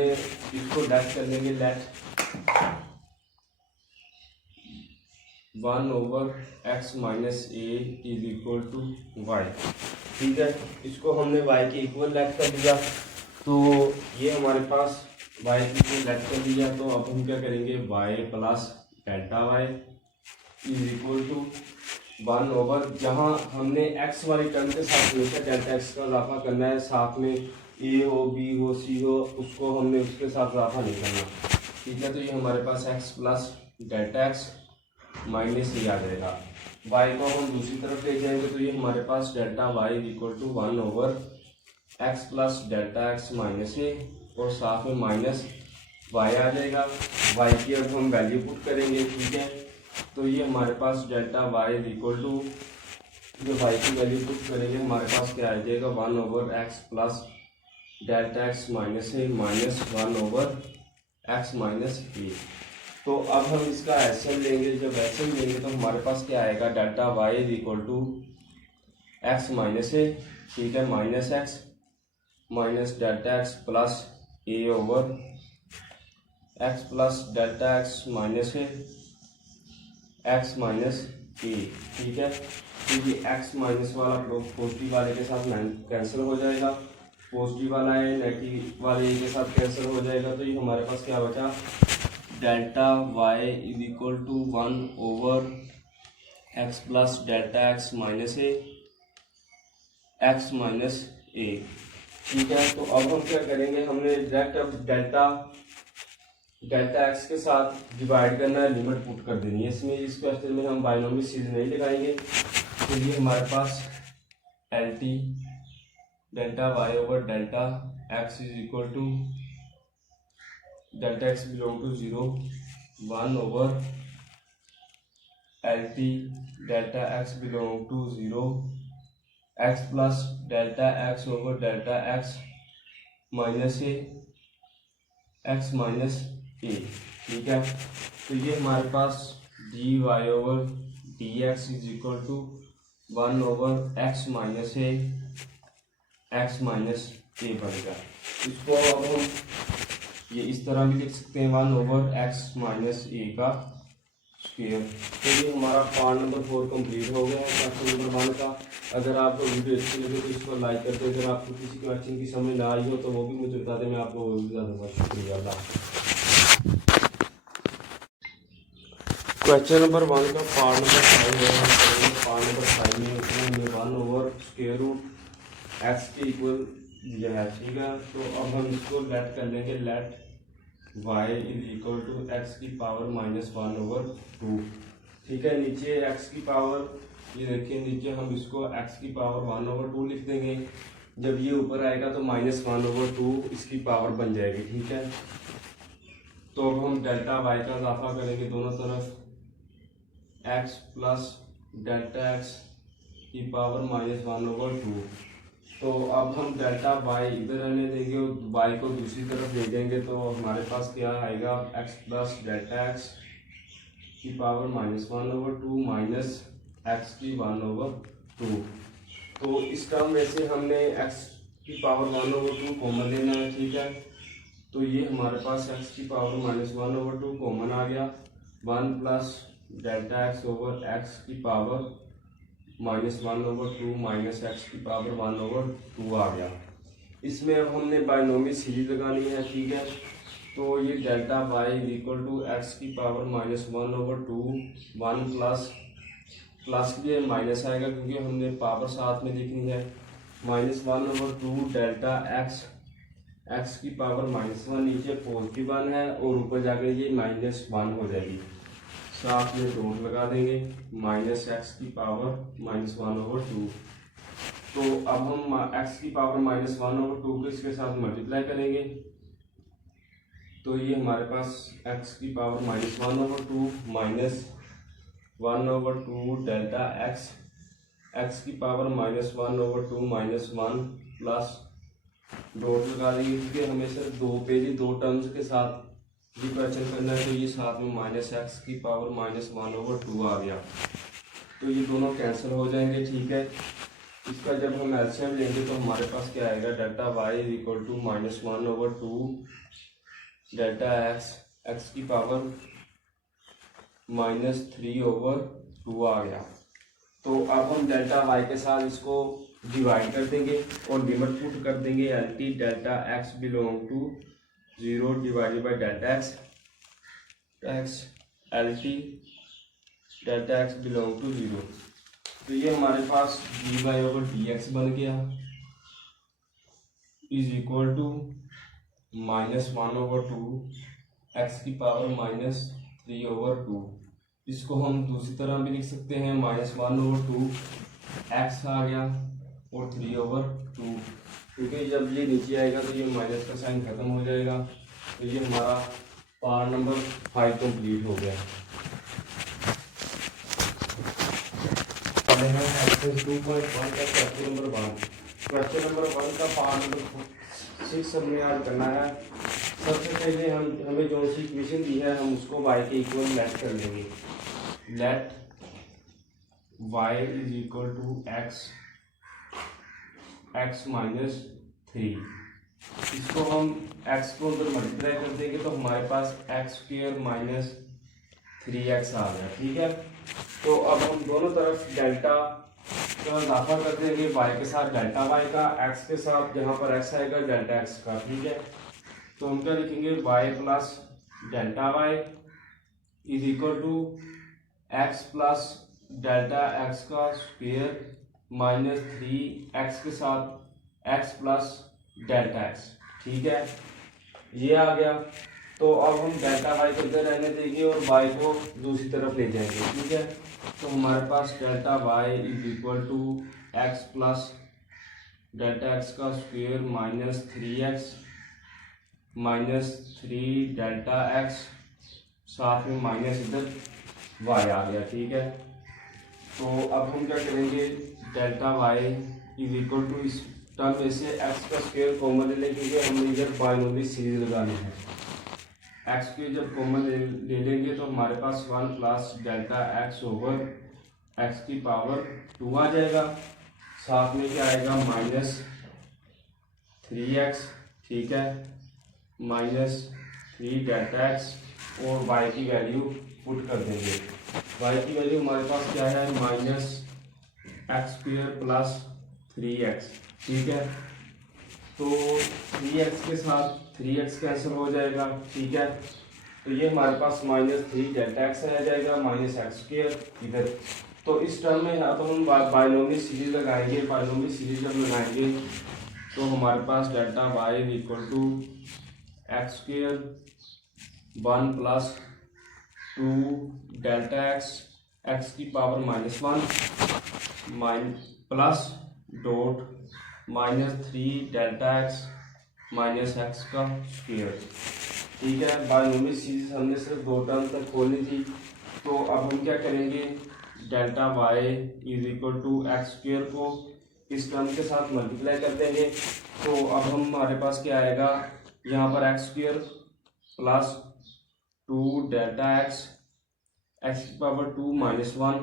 इसको लेट कर लेंगे, let 1/x minus A is equal to Y. ठीक है, इसको हमने y के इक्वल लेट कर दिया, तो ये हमारे पास y के इक्वल लेट कर दिया। तो अब हम क्या करेंगे, y plus delta Y is equal to 1/, जहाँ हमने x वाली टर्म के साथ हमेशा डेल्टा x का इजाफा करना है, साथ में a हो b हो c हो, उसको हमने उसके साथ इजाफा नहीं करना। ठीक है, तो ये हमारे पास x plus delta x minus A आ जाएगा। y को हम दूसरी तरफ ले जाएंगे तो ये हमारे पास delta y equal to 1/x plus delta x minus A, और साथ में माइनस y आ जाएगा। y की अब हम वैल्यू पुट करेंगे। ठीक है, तो ये हमारे पास डेल्टा y इक्वल टू, जो y की वैल्यू पुट करेंगे हमारे पास क्या आ जाएगा, 1/x plus delta x minus A minus 1/x minus A. तो अब हम इसका एसएम लेंगे, जब एसएम लेंगे तो हमारे पास क्या आएगा, delta y equal to x minus A, ठीक है, minus x minus delta x plus A over x plus delta x minus A x minus A. ठीक है, तो ये x माइनस वाला पॉजिटिव वाले के साथ कैंसिल हो जाएगा, पॉजिटिव वाला है नेगेटिव वाले के साथ कैंसिल हो जाएगा। तो ये हमारे पास क्या बचा, delta y is equal to 1/x plus delta x minus A x minus A. ठीक है, तो अब हम क्या करेंगे, हमने डायरेक्ट अब डेल्टा x के साथ डिवाइड करना है, लिमिट पुट कर देनी है इसमें। इस क्वेश्चन में हम बाइनोमियल सीरीज नहीं लगाएंगे, तो ये हमारे पास L T delta y over delta x is equal to delta x belong to 0 1/LT delta x belong to 0 x plus delta x over delta x minus A x minus A. ठीक है, तो ये हमारे पास dy over dx is equal to 1/x minus A x minus A बनेगा। इसको अब हम ये इस तरह भी लिख सकते हैं, 1/x माइनस ए का स्क्वायर। तो ये हमारा पार्ट नंबर 4 कंप्लीट हो गया है क्वेश्चन नंबर 1 का। अगर आपको वीडियो अच्छी लगे तो इसको लाइक कर दें। अगर आपको किसी क्वेश्चन की समझ ना आई हो तो वो भी मुझे बता दें, मैं आपको वो भी बता दूँगा। शुक्रिया। क्वेश्चन नंबर 1 का पार्ट नंबर 5 है। पार्ट नंबर 5 में उसमें 1/x के इक्वल दिया है। ठीक है, तो अब हम इसको लेट कर लेंगे, let y is equal to x की पावर -1/2। ठीक है, नीचे x की पावर, ये देखिए नीचे हम इसको x की पावर 1/2 लिख देंगे। जब ये ऊपर आएगा तो -1/2 इसकी पावर बन जाएगी। ठीक है, तो अब हम डेल्टा y का इजाफा करेंगे दोनों तरफ, x प्लस डेल्टा x की पावर -1/2। तो अब हम डेल्टा y इधर रहने देंगे और y को दूसरी तरफ ले जाएंगे, तो हमारे पास क्या आएगा, x प्लस डेल्टा x की पावर -1/2 माइनस x की 1/2। तो इस टर्म में से हमने x की पावर 1/2 कॉमन लेना है। ठीक है, तो ये हमारे पास x की पावर -1/2 कॉमन आ गया, 1 plus delta x over x की पावर -1/2 माइनस x की पावर 1/2 आ गया। इसमें अब हमने बाइनोमियल सीरीज लगानी है। ठीक है, तो ये delta y equal to x की पावर -1/2 1 प्लस भी है, माइनस आएगा क्योंकि हमने पावर साथ में लिखनी है, -1/2 डेल्टा x की पावर -1, नीचे पॉजिटिव 1 है और ऊपर जाकर ये -1 हो जाएगी, साथ में डॉट लगा देंगे, -x की पावर -1/2। तो अब हम x की पावर -1/2 को इसके साथ मल्टीप्लाई करेंगे, तो ये हमारे पास x की पावर -1/2 माइनस 1/2 डेल्टा x की पावर -1/2 माइनस 1 प्लस डॉट लगा देंगे, क्योंकि हमें सिर्फ दो टर्म्स के साथ ये क्वेश्चन करना है। तो ये साथ में -x की पावर -1/2 आ गया, तो ये दोनों कैंसिल हो जाएंगे। ठीक है, इसका जब हम एलसीएम लेंगे तो हमारे पास क्या आएगा, delta y equal to -1/2 delta X की पावर -3/2 आ गया। तो अब हम डेल्टा वाई के साथ इसको डिवाइड कर देंगे और लिमिट पुट कर देंगे L T delta X belong to 0 divided by delta X L T delta X belong to 0। तो ये हमारे पास dy/dx बन गया इज इक्वल टू -1/2 एक्स की पावर -3/2। इसको हम दूसरी तरह भी लिख सकते हैं, -1/2 एक्स आ गया और 3/2, क्योंकि जब ये नीचे आएगा तो ये माइनस का साइन खत्म हो जाएगा। तो ये हमारा पार्ट नंबर 5 कंप्लीट हो गया। क्वेश्चन नंबर 1 का पार्ट नंबर 6 हमने आज करना है। सबसे पहले हमें जो सी इक्वेशन दी है हम उसको y के इक्वल लेट कर लेंगे। Let y is equal to x -3। इसको हम x को अगर मल्टीप्लाई कर देंगे तो हमारे पास x² -3x आ गया। ठीक है, तो अब हम दोनों तरफ डेल्टा का इजाफा कर देंगे, y के साथ डेल्टा y का, x के साथ जहाँ पर x आएगा डेल्टा x का। ठीक है, तो हम क्या लिखेंगे, y plus delta y is equal to x plus delta x का स्क्वायर -3x के साथ x प्लस डेल्टा x। ठीक है, ये आ गया। तो अब हम डेल्टा y को इधर रहने देंगे और y को दूसरी तरफ ले जाएंगे। ठीक है, तो हमारे पास delta y is equal to x plus delta x का स्क्वायर -3x -3 डेल्टा x, साथ में माइनस इधर y आ गया। ठीक है, तो अब हम क्या करेंगे, delta y is equal to इस टर्म में से x का स्क्वायर कॉमन ले लेंगे, क्योंकि हमें इधर बाइनोमियल सीरीज लगानी है। x के जब कॉमन ले लेंगे तो हमारे पास 1 plus delta x over x की पावर 2 आ जाएगा, साथ में क्या आएगा -3x। ठीक है, -3 डेल्टा x और y की वैल्यू पुट कर देंगे। y की वैल्यू हमारे पास क्या है, -x² प्लस 3x। ठीक है, तो 3x के साथ 3x कैंसिल हो जाएगा। ठीक है, तो ये हमारे पास -3 डेल्टा x आ जाएगा -x² इधर। तो इस टर्म में अब हम बाइनोमियल सीरीज लगाएंगे। बाइनोमियल सीरीज जब लगाएंगे तो हमारे पास delta y equal to x² 1 plus 2 delta x की power -1 plus dot -3 delta x -x का स्क्वायर। ठीक है, बाइनोमियल सीरीज हमने सिर्फ 2 टर्म तक खोलनी थी। तो अब हम क्या करेंगे, delta y is equal to x² को इस टर्म के साथ मल्टीप्लाई कर देंगे। तो अब हमारे पास क्या आएगा, यहाँ पर x² प्लस 2 डेल्टा x की power 2 -1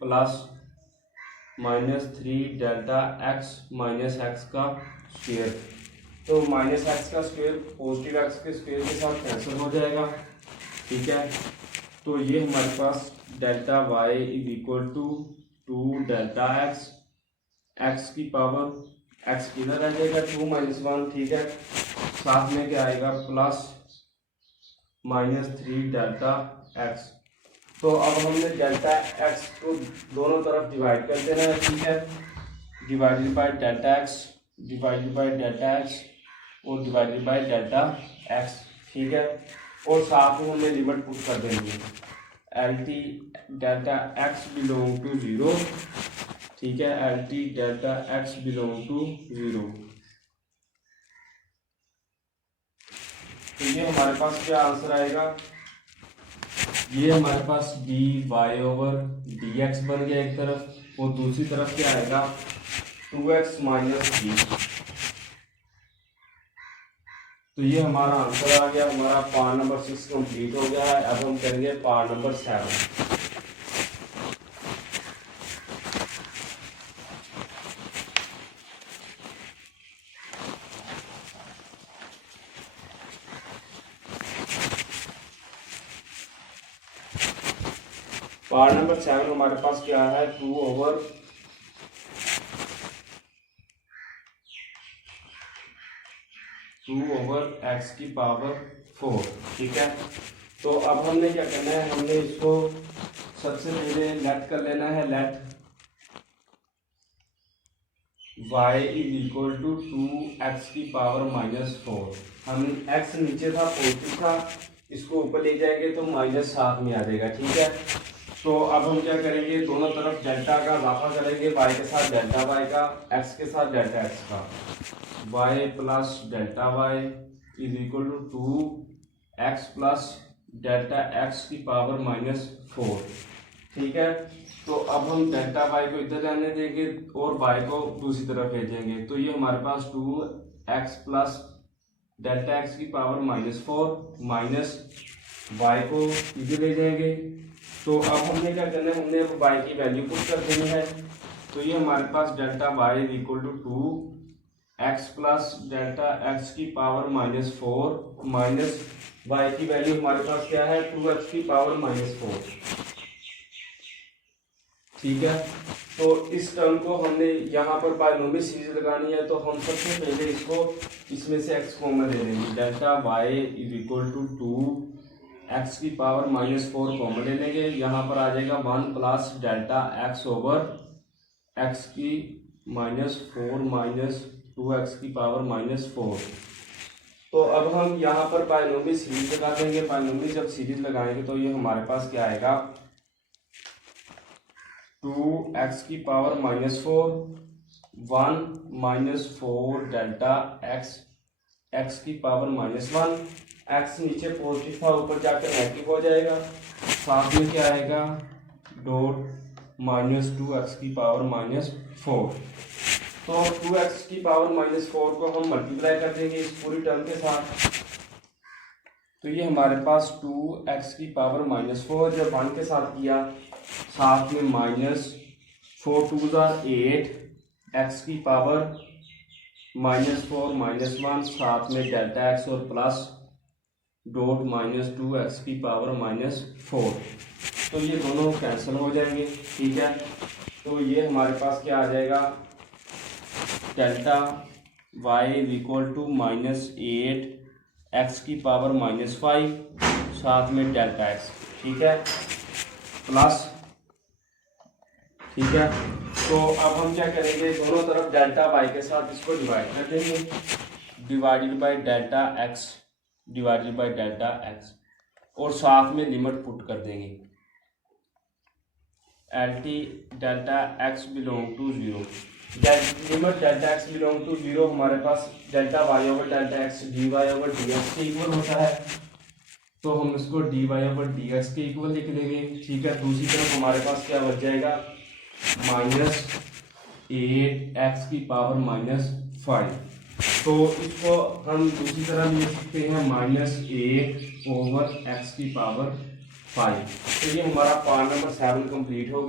plus -3 delta x -x का स्क्वायर। तो -x का स्क्वायर पॉजिटिव x के स्क्वायर के साथ कैंसिल हो जाएगा। ठीक है, तो ये हमारे पास delta y is equal to 2 delta x की पावर x किधर आ जाएगा 2 -1। ठीक है, साथ में क्या आएगा प्लस -3 डेल्टा x। तो अब हमने डेल्टा x को दोनों तरफ डिवाइड कर देना है। ठीक है, divided by delta x divided by delta x और डिवाइडेड बाय डेल्टा x। ठीक है, और साथ में हमने लिमिट पुट कर देंगे L T delta x belong to 0। ठीक है, L T delta x belong to 0। तो ये हमारे पास क्या आंसर आएगा, ये हमारे पास dy/dx बन गया एक तरफ, और दूसरी तरफ क्या आएगा 2x - 3। तो ये हमारा आंसर आ गया। हमारा पार्ट नंबर 6 कंप्लीट हो गया है। अब हम करेंगे पार्ट नंबर 7। पार्ट नंबर 7 हमारे पास क्या है, 2/x⁴, ठीक है। तो अब हमने क्या करना है, हमने इसको सबसे पहले लेट कर लेना है, लेट y = 2x⁻⁻4। हम x नीचे था, पॉजिटिव था, इसको ऊपर ले जाएंगे तो -7 में आ जाएगा, ठीक है। तो अब हम क्या करेंगे, दोनों तरफ डेल्टा का इजाफा करेंगे, y के साथ डेल्टा y का, x के साथ डेल्टा x का। y + delta y = 2x + delta x⁻⁻4, ठीक है। तो अब हम डेल्टा y को इधर रहने देंगे और y को दूसरी तरफ भेजेंगे, तो ये हमारे पास 2x + delta x⁻⁻4 minus y को इधर ले जाएंगे। तो अब हमने क्या करना है, हमने अब y की वैल्यू पुट कर देनी है। तो ये हमारे पास delta y = 2x + delta x⁻⁻4 minus y की वैल्यू हमारे पास क्या है, 2x⁻⁻4, ठीक है। तो इस टर्म को हमने यहाँ पर बायनोमियल सीरीज लगानी है, तो हम सबसे पहले इसको इसमें से x कॉमन ले लेंगे, डेल्टा y = 2x⁻⁻4 कॉमन ले लेंगे। यहाँ पर आ जाएगा 1 + डेल्टा x/x⁻⁻4 माइनस 2x⁻⁻4। तो अब हम यहाँ पर बायनोमियल सीरीज लगा देंगे। बायनोमियल जब सीरीज लगाएंगे तो ये हमारे पास क्या आएगा, 2x⁻⁻4 1 - 4 डेल्टा x⁻⁻1। x नीचे पॉजिटिव था, ऊपर जाकर नेगेटिव हो जाएगा, साथ में क्या आएगा, डॉट -2x⁻⁻4। तो 2x⁻⁻4 को हम मल्टीप्लाई कर देंगे इस पूरी टर्म के साथ। तो ये हमारे पास 2x⁻⁻4 जब 1 के साथ किया, साथ में -4 × 2 = 8 x⁻⁻4 -1, साथ में डेल्टा x और प्लस डॉट -2x⁻⁻4। तो ये दोनों कैंसिल हो जाएंगे, ठीक है। तो ये हमारे पास क्या आ जाएगा, डेल्टा y = -8 x⁻⁻5 साथ में डेल्टा x, ठीक है, प्लस, ठीक है। तो अब हम क्या करेंगे, दोनों तरफ डेल्टा y के साथ इसको डिवाइड कर देंगे, डिवाइडेड बाय डेल्टा x और साथ में लिमिट पुट कर देंगे, LT delta x ∈ 0। Limit delta x ∈ 0 हमारे पास डेल्टा y/डेल्टा x dy/dx के इक्वल होता है, तो हम इसको dy/dx के इक्वल लिख देंगे, ठीक है। दूसरी तरफ हमारे पास क्या बच जाएगा, -8x⁻⁻5। तो इसको हम दूसरी तरह लिख सकते हैं -8/x⁻5। तो ये हमारा पार्ट नंबर 7 कंप्लीट हो गया।